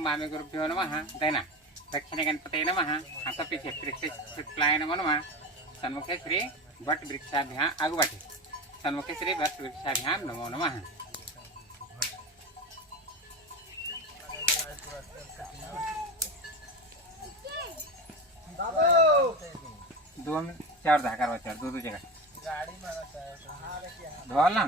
ओम वामे गुरुभ्यो नमः दैना दक्षिणे गणपतये नमः हाथ पीछे पृष्ठप्लाय नमः सन्मुखे श्री वट वृक्षाभ्याम आगुवटे सन्मुखे श्री वट वृक्षाभ्याम नमो नमः। दो में चार धाकर बचा दो जगह धोलना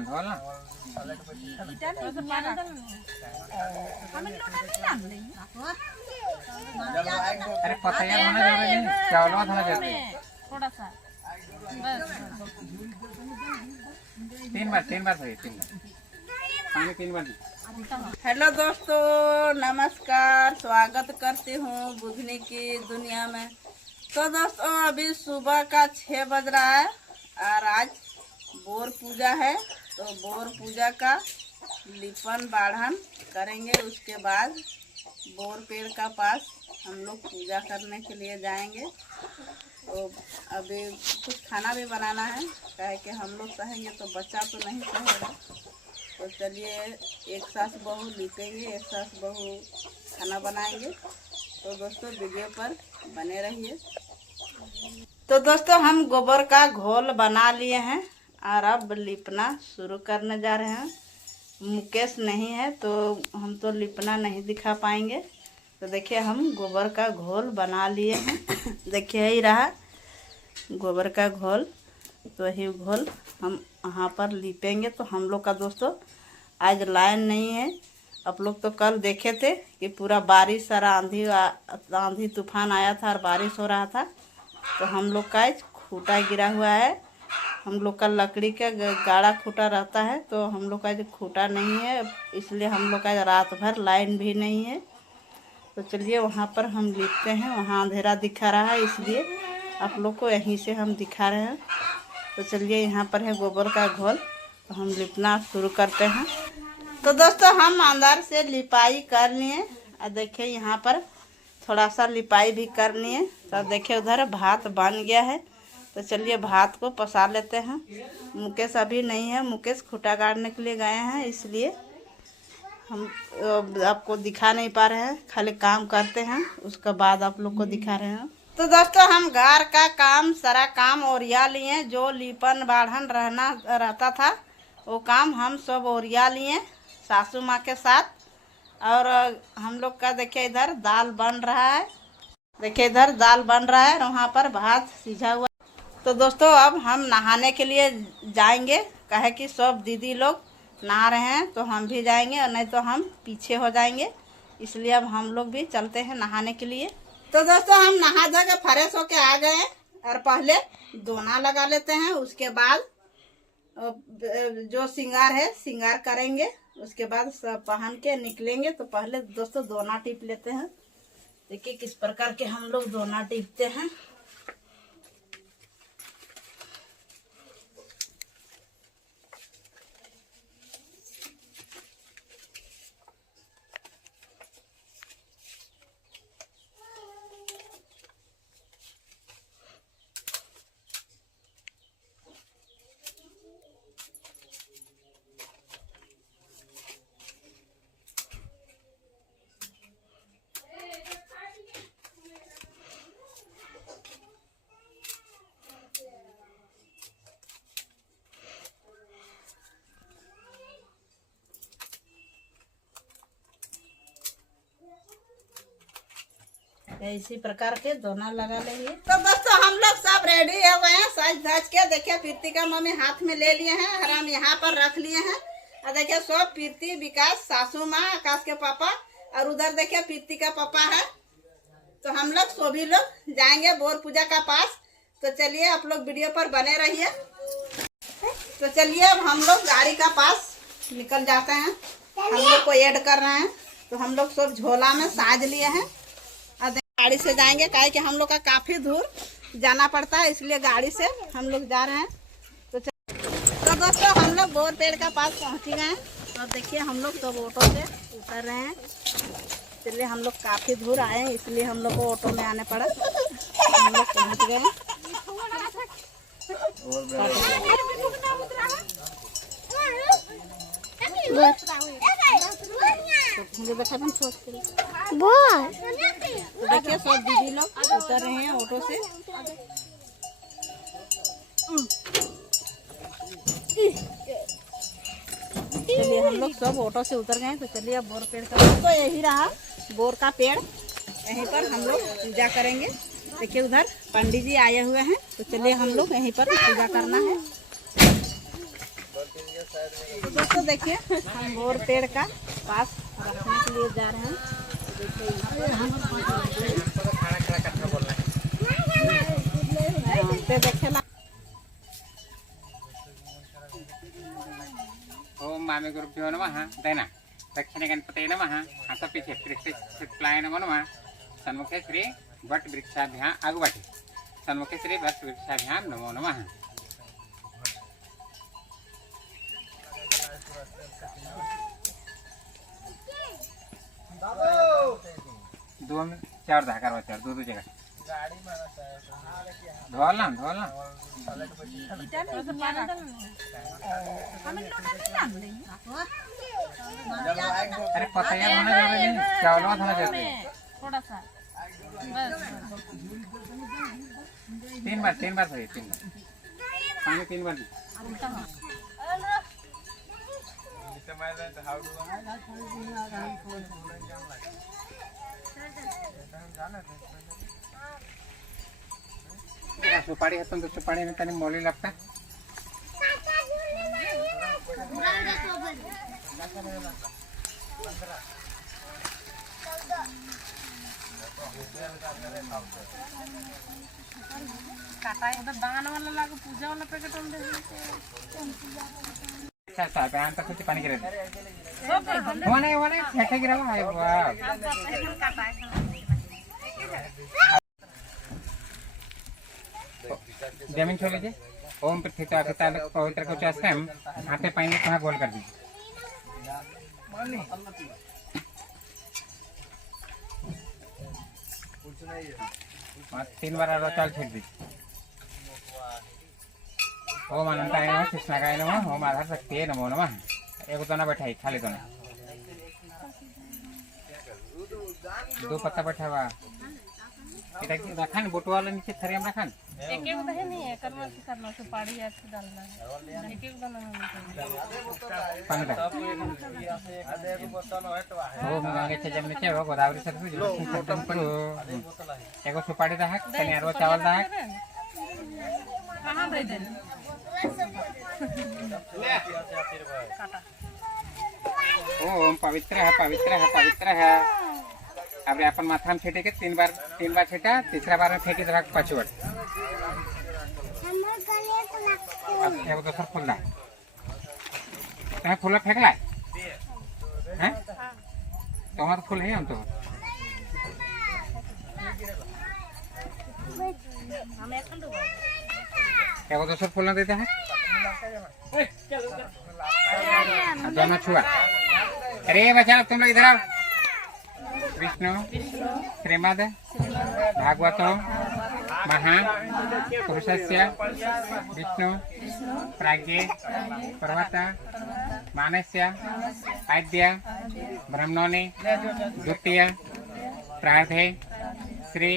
अरे पता यार होना जरूरी नहीं चावल मत होना जरूरी थोड़ा सा तीन बार सही तीन बार पानी 3 बार। हेलो दोस्तों, नमस्कार, स्वागत करती हूँ बुधनी की दुनिया में। तो दोस्तों अभी सुबह का 6 बज रहा है और आज बोर पूजा है। तो बोर पूजा का लिपन बाढ़न करेंगे। उसके बाद बोर पेड़ का पास हम लोग पूजा करने के लिए जाएंगे। तो अभी कुछ खाना भी बनाना है, कहे कि हम लोग सहेंगे तो बच्चा तो नहीं सहेगा। तो चलिए एक सास बहू लिपेंगे, एक सास बहू खाना बनाएंगे। तो दोस्तों वीडियो पर बने रहिए। तो दोस्तों हम गोबर का घोल बना लिए हैं और अब लिपना शुरू करने जा रहे हैं। मुकेश नहीं है तो हम तो लिपना नहीं दिखा पाएंगे। तो देखिए हम गोबर का घोल बना लिए हैं। देखिए ही रहा गोबर का घोल। तो यही घोल हम यहाँ पर लिपेंगे। तो हम लोग का दोस्तों आज लाइन नहीं है। आप लोग तो कल देखे थे कि पूरा बारिश सारा आंधी तूफान आया था और बारिश हो रहा था। तो हम लोग का आज खूटा गिरा हुआ है। हम लोग का लकड़ी का गाढ़ा खूटा रहता है, तो हम लोग का आज खूटा नहीं है, इसलिए हम लोग का रात भर लाइन भी नहीं है। तो चलिए वहाँ पर हम लिखते हैं। वहाँ अंधेरा दिखा रहा है, इसलिए आप लोग को यहीं से हम दिखा रहे हैं। तो चलिए यहाँ पर है गोबर का घोल, तो हम लिपना शुरू करते हैं। तो दोस्तों हम अंदर से लिपाई कर लिए और देखिए यहाँ पर थोड़ा सा लिपाई भी कर लिए। तो देखिए उधर भात बन गया है। तो चलिए भात को पसा लेते हैं। मुकेश अभी नहीं है, मुकेश खूटा गाड़ने के लिए गए हैं, इसलिए हम आपको दिखा नहीं पा रहे हैं, खाली काम करते हैं उसके बाद आप लोग को दिखा रहे हैं। तो दोस्तों हम घर का काम सारा काम ओरिया लिए। जो लिपन बाढ़न रहता था वो काम हम सब ओरिया लिए सासू माँ के साथ। और हम लोग का देखिए इधर दाल बन रहा है। देखिए इधर दाल बन रहा है और वहाँ पर भात सिझा हुआ। तो दोस्तों अब हम नहाने के लिए जाएंगे, कहे कि सब दीदी लोग नहा रहे हैं तो हम भी जाएंगे, और नहीं तो हम पीछे हो जाएंगे। इसलिए अब हम लोग भी चलते हैं नहाने के लिए। तो दोस्तों हम नहा धो के फ्रेश होके आ गए हैं और पहले दोना लगा लेते हैं। उसके बाद जो श्रृंगार है श्रृंगार करेंगे। उसके बाद सब पहन के निकलेंगे। तो पहले दोस्तों दोना टिप लेते हैं। देखिए किस प्रकार के हम लोग दोना टिपते हैं। इसी प्रकार के दोना लगा लेंगे। तो दोस्तों हम लोग सब रेडी हो गए हैं सज धज के। देखिए प्रीति का मम्मी हाथ में ले लिए हैं और हम यहाँ पर रख लिए हैं। और देखिए सब प्रीति, विकास, सासू माँ, आकाश के पापा, और उधर देखिए प्रीति का पापा है। तो हम लोग सभी लोग जाएंगे बोर पूजा का पास। तो चलिए आप लोग वीडियो पर बने रहिए। तो चलिए अब हम लोग गाड़ी का पास निकल जाते हैं। हम लोग को ऐड कर रहे हैं। तो हम लोग सब झोला में साज लिए हैं। गाड़ी से जाएंगे, काहे कि हम लोग का काफी दूर जाना पड़ता है, इसलिए गाड़ी से हम लोग जा रहे हैं। तो दोस्तों हम लोग बोर पेड़ का पास पहुंच गए हैं। और देखिए हम लोग सब ऑटो से उतर रहे हैं। इसलिए हम लोग काफी दूर आए हैं, इसलिए हम लोग को ऑटो में आने पड़ा। हम लोग पहुंच गए हैं। मुझे देखा तुम सोच के बोल तो देखिए सब दीदी लोग उतर रहे हैं ऑटो से। चलिए हम लोग सब ऑटो से उतर गए। तो चलिए अब बोर पेड़ का तो यही रहा, बोर का पेड़। यहीं पर हम लोग पूजा करेंगे। देखिए उधर पंडित जी आए हुए हैं। तो चलिए हम लोग यहीं पर पूजा करना है। तो दोस्तों देखिए हम बोर पेड़ का पास रखने के लिए जा रहे हैं। देखिए ना ओम मामे गुरुभ्यो नमः दैना दक्षिण गणपते नमः हाथ पीछे कृष्णाय नमो नमः सन्मुखे श्री वट वृक्षाभ्याम आगुबाटे सन्मुखे श्री वट वृक्षाभ्याम नमो नमः। 2 में 4 धागा करवा 2 जगह धोला अरे पता है होना जरूरी नहीं, चावल मत होना जरूरी थोड़ा सा 3 बार 3 बार पानी 3 बार सुपारी है तो सुपारी में तनी मोली लगता काटा इधर दान वाला लागो पूजा वाला पैकेट हम दे अच्छा साहब यहाँ तक कुछ पानी गिरे होने फेंके गिरा है वाह जमीन छोड़ लीजिए। ओम पृथ्वी पवित्र को हम हाथे पानी कहाँ गोल कर दीजिए। 3 बार चाल छीट दीजिए। ओम अनंताय नमः कृष्णाय नमः ओम आधार शक्ति नमो नमः। एगो तो ना बैठाई खाली तो ना 2 पत्ता बैठा हुआ रखन बोटो वाला नीचे थरे में रखन एक एक दहे नहीं है करना की करना सुपारी ऐसे डालना है एक एक दाना नहीं पानी का ओ मंगे छे जमने छे वो गोदावरी से पड़ो एगो सुपारी दा है तनियारो चावल दा है कहां दे दे ओम पवित्र है अब अपन माथा में छेटे के 3 बार छेटा, तीसरा बार में फेंकी तरह 5 बार। अब एगो दूसरा फूलना फूल फेंकला हैं तुम्हारा तो फूल है हम तो एगो दूसरा फूल ना देते हैं दोनों छुआ। अरे बच्चा तुम लोग इधर आओ। विष्णु श्रीमद भागवतो महापुरुषस्य विष्णु प्राज्ञे पर्वत मानस्य आद्य ब्रह्मणि द्वितीय प्रार्थे श्री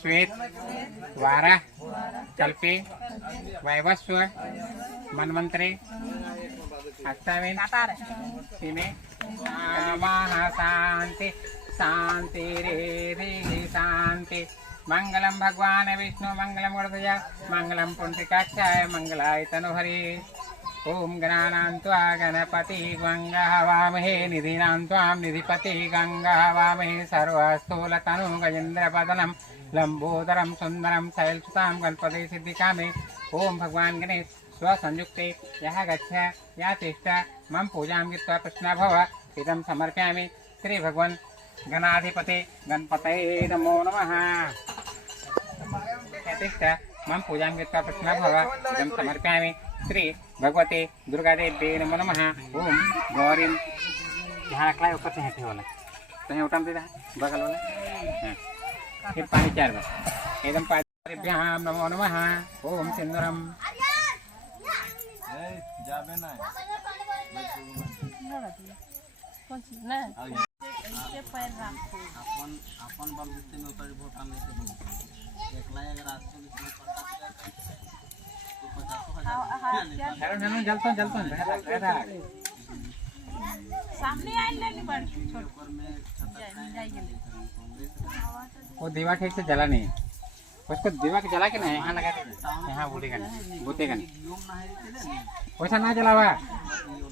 श्वेत वाराह कल्पे वैवस्व मन्वंतरे अष्टाविन सीमे शांति शांति रे शांति। मंगलम भगवान विष्णु मंगलम गणपतये मंगलम पुंडरीकाक्षाय मंगलाय तनोहरे। ओम गणानान्त्वा गणपति गंगावामहे निधिनान्त्वां निधिपति गंगावामहे सर्वस्थूलतनु गजेन्द्रपदनं लंबोदरं सुंदरं शैलसुतां गणपति सिद्धिकामे। ओम भगवान गणेश स्वसंयुक्ते यः गच्छ या तिष्ठ मम पूजां कृत्वा प्रश्ना भव इदं समर्पयामि। श्री भगवान गणाधिपते गणपतये नमो नमः। तिष्ठ मम पूजां कृत्वा प्रश्ना भव इदं समर्पयामि। श्री भगवते दुर्गादेवी नमो नमः। ओम गौरी जहाँ रखला है ऊपर से हेठे वाला तो उठा दे बगल वाला फिर पानी 4 बार एकदम पाभ्याम नमो नमः। ओम सिंदूरम कौन चीज ना ऐसे पैर रखो अपन अपन बल बुद्धि में ऊपर वोट आने से बोलते एक लाए अगर आज से इसमें 50,000 जलता जलता सामने आइल नहीं बड़ छोट ऊपर में 76 वो दीवा ठीक से जला नहीं, उसको दीवा के जला के ना यहाँ लगा के यहाँ बुटेगा नहीं योग ना है थे वैसा ना जलावा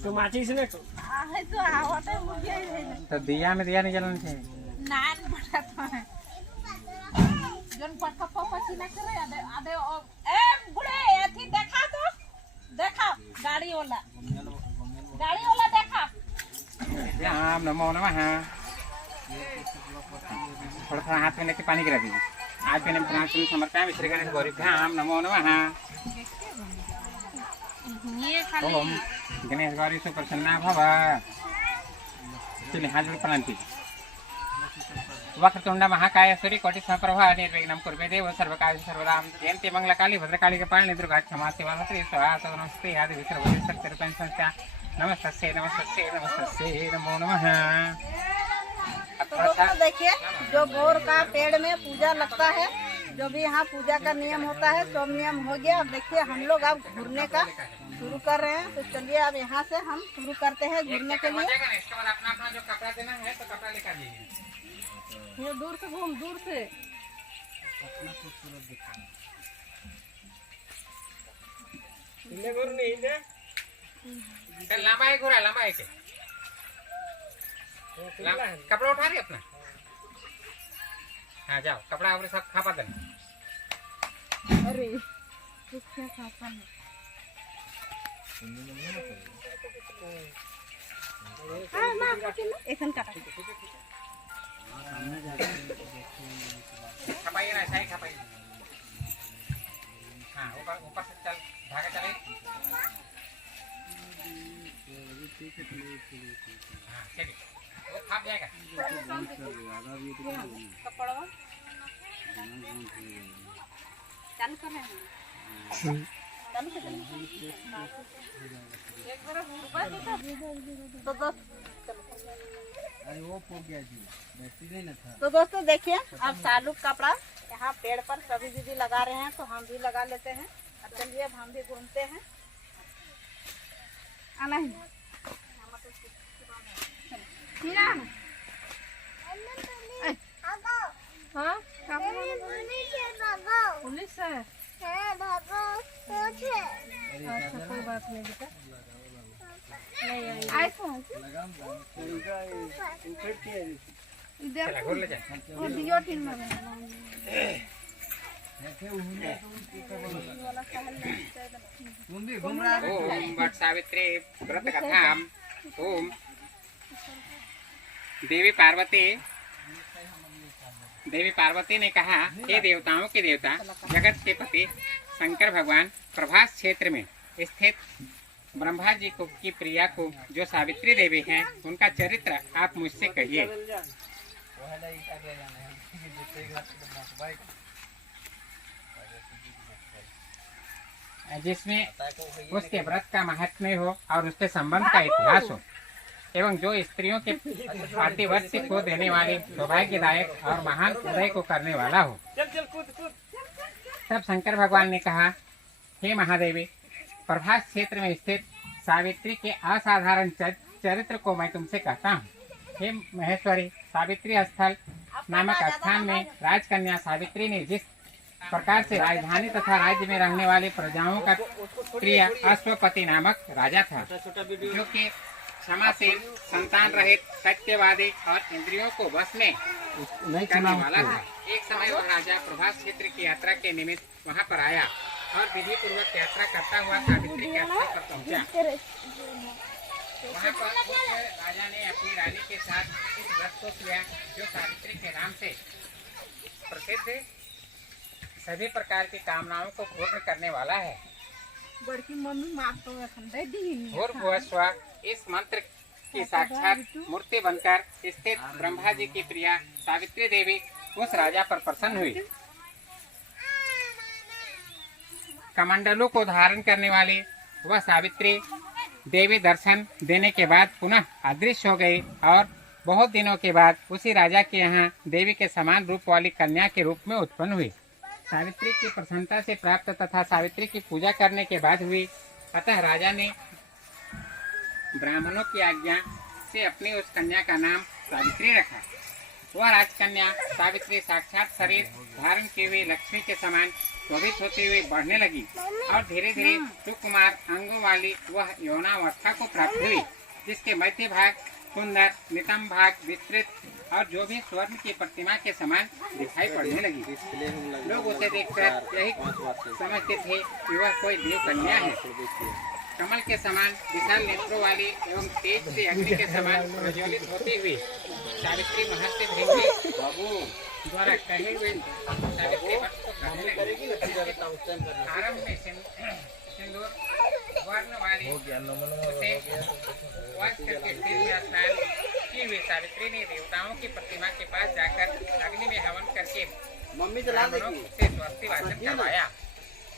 तो माचिस ने आहे तो आवत है मुझे तो दिया में दिया नहीं जलाने थे। नान बड़ा तो है जन पटका पापा सीना करे आदे आदे ए बुढ़े एथी देखा गाड़ी वाला देखा राम नमो नमः। थोड़ा सा हाथ में लेके पानी गिरा दीजिए। आज के नाम प्रणाम समर्पयामि श्री गणेश गौरीभ्याम नमो नमः। ये खाली ओम गणेश गौरी सुप्रसन्ना भव। चलिए हाथ जोड़ प्रणाम कीजिए। वक्रतुंड महाकाय सूर्यकोटि समप्रभा निर्विघ्नं कुरु देव सर्वकार्य सर्वदा जयंती मंगलकाली भद्रकाली कपालिनी दुर्गा क्षमा सेवा स्वाहा नमस्ते आदि विसर्वशक्तिरूपेण संस्था नमस्तस्यै नमस्तस्यै नमस्तस्यै नमो नमः। दोस्तों देखिए जो बोर का पेड़ में पूजा लगता है, जो भी यहाँ पूजा का नियम होता है सब नियम हो गया। अब देखिए हम लोग अब घूरने का शुरू कर रहे हैं, तो चलिए अब यहाँ से हम शुरू करते हैं घूरने के लिए। इसके बाद अपना अपना जो कपड़ा देना है तो कपड़ा लेकर लीजिए। ये दूर से घूम दूर से इन्हें गुरु नहीं दे लंबा है घोड़ा लंबा है के कपड़ा उठा रही अपना। हाँ जाओ कपड़ा और सब खापा देना। अरे क्या खासा है हाँ ना एखन काटा खपाइए ना सही खपाइए। हाँ ऊपर ऊपर से चल धागा चले। हाँ चलिए वो खाप जाएगा। कपड़ा चालू कर रहे हैं तो दोस्तों देखिए अब सालूक कपड़ा यहाँ पेड़ पर सभी दीदी लगा रहे हैं, तो हम भी लगा लेते हैं। अब चलिए अब हम भी घूमते हैं। आना ही हाँ पुलिस है। अच्छा कोई बात नहीं बेटा नहीं आईफोन चला घोर ले जा। और दियो टीम में ओम वट सावित्री व्रत कथाम। ओम देवी पार्वती ने कहा, हे देवताओं के देवता जगत के पति शंकर भगवान, प्रभास क्षेत्र में स्थित ब्रह्मा जी को की प्रिया को जो सावित्री देवी हैं उनका चरित्र आप मुझसे कहिए। जिसमें उसके व्रत का महत्व हो और उसके संबंध का इतिहास हो, एवं जो स्त्रियों के पातिव्रत्य को देने वाले सौभाग्यदायक और महान उदय को करने वाला हो। तब शंकर भगवान ने कहा, हे महादेवी, प्रभास क्षेत्र में स्थित सावित्री के असाधारण चरित्र को मैं तुमसे कहता हूँ। हे महेश्वरी, सावित्री स्थल नामक स्थान में राजकन्या सावित्री ने जिस प्रकार से राजधानी तथा राज्य में रहने वाले प्रजाओं का प्रिय अश्वपति नामक राजा था, जो कि क्षमाशील, संतान रहित, सत्यवादी और इंद्रियों को वश में करने वाला था। एक समय वह राजा प्रभास क्षेत्र की यात्रा के निमित्त वहां पर आया और विधि पूर्वक यात्रा करता हुआ सावित्री के स्थल पर पहुंचा। वहां पर राजा ने अपनी रानी के साथ इस व्रत को किया, जो सावित्री के नाम से प्रसिद्ध सभी प्रकार की कामनाओं को पूर्ण करने वाला है। बड़की मम्मी मार तो भूर्भुवस्व इस मंत्र की साक्षात मूर्ति बनकर स्थित ब्रह्मा जी की प्रिया सावित्री देवी उस राजा पर प्रसन्न हुई। कमंडलों को धारण करने वाली वह सावित्री देवी दर्शन देने के बाद पुनः अदृश्य हो गई और बहुत दिनों के बाद उसी राजा के यहाँ देवी के समान रूप वाली कन्या के रूप में उत्पन्न हुई। सावित्री की प्रसन्नता से प्राप्त तथा सावित्री की पूजा करने के बाद हुई। अतः राजा ने ब्राह्मणों की आज्ञा से अपनी उस कन्या का नाम सावित्री रखा। वह राजकन्या सावित्री साक्षात शरीर धारण किए हुए लक्ष्मी के समान शोभित होते हुए बढ़ने लगी और धीरे धीरे सुकुमार अंगों वाली वह यौनावस्था को प्राप्त हुई, जिसके मध्य भाग सुंदर, नितंब भाग विस्तृत और जो भी स्वर्ण की प्रतिमा के समान दिखाई पड़ने लगी। लोग उसे देखकर यही समझते थे कि वह कोई देव कन्या है। कमल के समान विशाल नेत्रों वाली एवं तेज से अग्नि के समान प्रज्वलित होती हुई सावित्री महर्षि भृंगी द्वारा कहे हुए सावित्री व्रत को करने लगी। आरंभ में सिंदूर वर्ण वाली उसे वश करके सिर में स्नान की हुई सावित्री ने देवताओं की प्रतिमा के पास जाकर अग्नि में हवन करके ब्राह्मणों से स्वस्ति वाचन करवाया।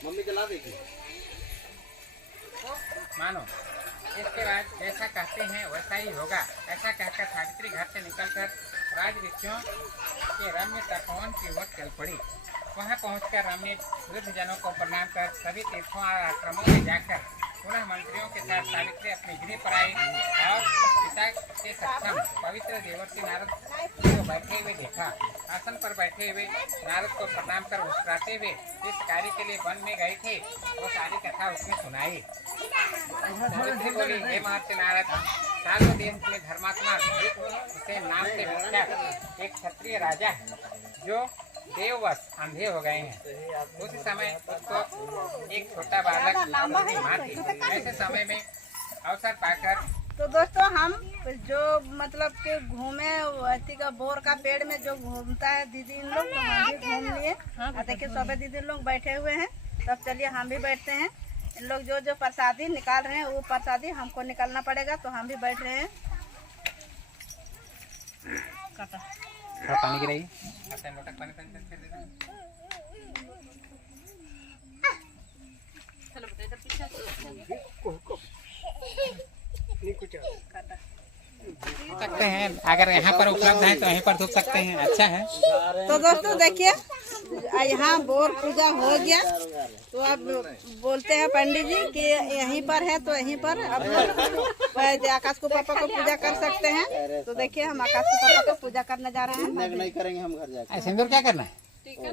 मम्मी जला देगी। मानो इसके बाद जैसा कहते हैं वैसा ही होगा। ऐसा कहकर सावित्री घर से निकलकर राज ऋषियों के रम्य तपोवन की ओर चल पड़ी। वहां पहुंचकर रम्य वृद्ध जनों को प्रणाम कर सभी तीर्थों और आश्रमों में जाकर पुनः मंत्रियों के साथ सावित्री अपने गृह पर आई और पिता के सक्षम पवित्र देवर्षि नारद को बैठे हुए देखा। आसन पर बैठे हुए नारद को प्रणाम कर मुस्कुराते हुए जिस कार्य के लिए वन में गए थे वो सारी कथा उसने सुनाई। सावित्री बोली, हे महर्षि नारद, सार्व देश में धर्मात्मा उसे नाम से विख्यात एक क्षत्रिय राजा है जो देववश अंधे हो गए हैं। उस समय उसको एक छोटा बालक उसकी माँ थी। ऐसे समय में अवसर पाकर तो दोस्तों हम जो मतलब कि घूमे अथी का बोर का पेड़ में जो घूमता है दीदी इन लोग, तो हम भी घूम लिए। और देखिए सभी दीदी लोग बैठे हुए हैं, तब चलिए हम भी बैठते हैं। इन लोग जो जो प्रसादी निकाल रहे हैं वो प्रसादी हमको निकालना पड़ेगा, तो हम भी बैठ रहे हैं। पानी गिराइए, पानी सकते हैं। अगर यहाँ पर उपलब्ध है तो यहीं पर धूप सकते हैं, अच्छा है। तो दोस्तों देखिए यहाँ बोर पूजा हो गया, तो अब बोलते हैं पंडित जी कि यहीं पर है तो यहीं पर अब आकाश को पापा को पूजा कर सकते हैं। तो देखिए हम आकाश को पापा को पूजा करने जा रहे हैं। नहीं करेंगे हम घर जाकर। सिंदूर क्या करना है? देखिए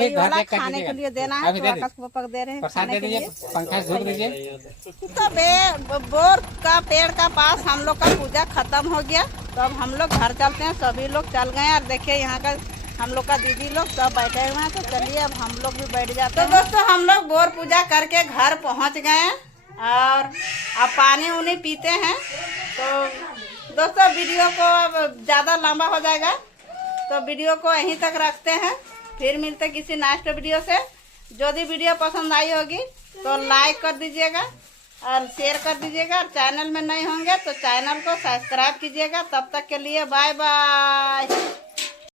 ये वाला खाने के लिए देना है, तो आकाश को पापा को दे रहे हैं प्रसाद दे दीजिए, पंखा धूप दीजिए। तो बोर का पेड़ का पास हम लोग का पूजा खत्म हो गया, तो अब हम लोग घर चलते हैं। सभी लोग चल गए और देखिए यहाँ का हम लोग का दीदी लोग सब बैठे हुए हैं, तो चलिए अब हम लोग भी बैठ जाते हैं। तो दोस्तों हम लोग बोर पूजा करके घर पहुँच गए हैं और अब पानी उनी पीते हैं। तो दोस्तों वीडियो को अब ज़्यादा लंबा हो जाएगा, तो वीडियो को यहीं तक रखते हैं। फिर मिलते किसी नेक्स्ट वीडियो से। यदि वीडियो पसंद आई होगी तो लाइक कर दीजिएगा और शेयर कर दीजिएगा। और चैनल में नहीं होंगे तो चैनल को सब्सक्राइब कीजिएगा। तब तक के लिए बाय बाय।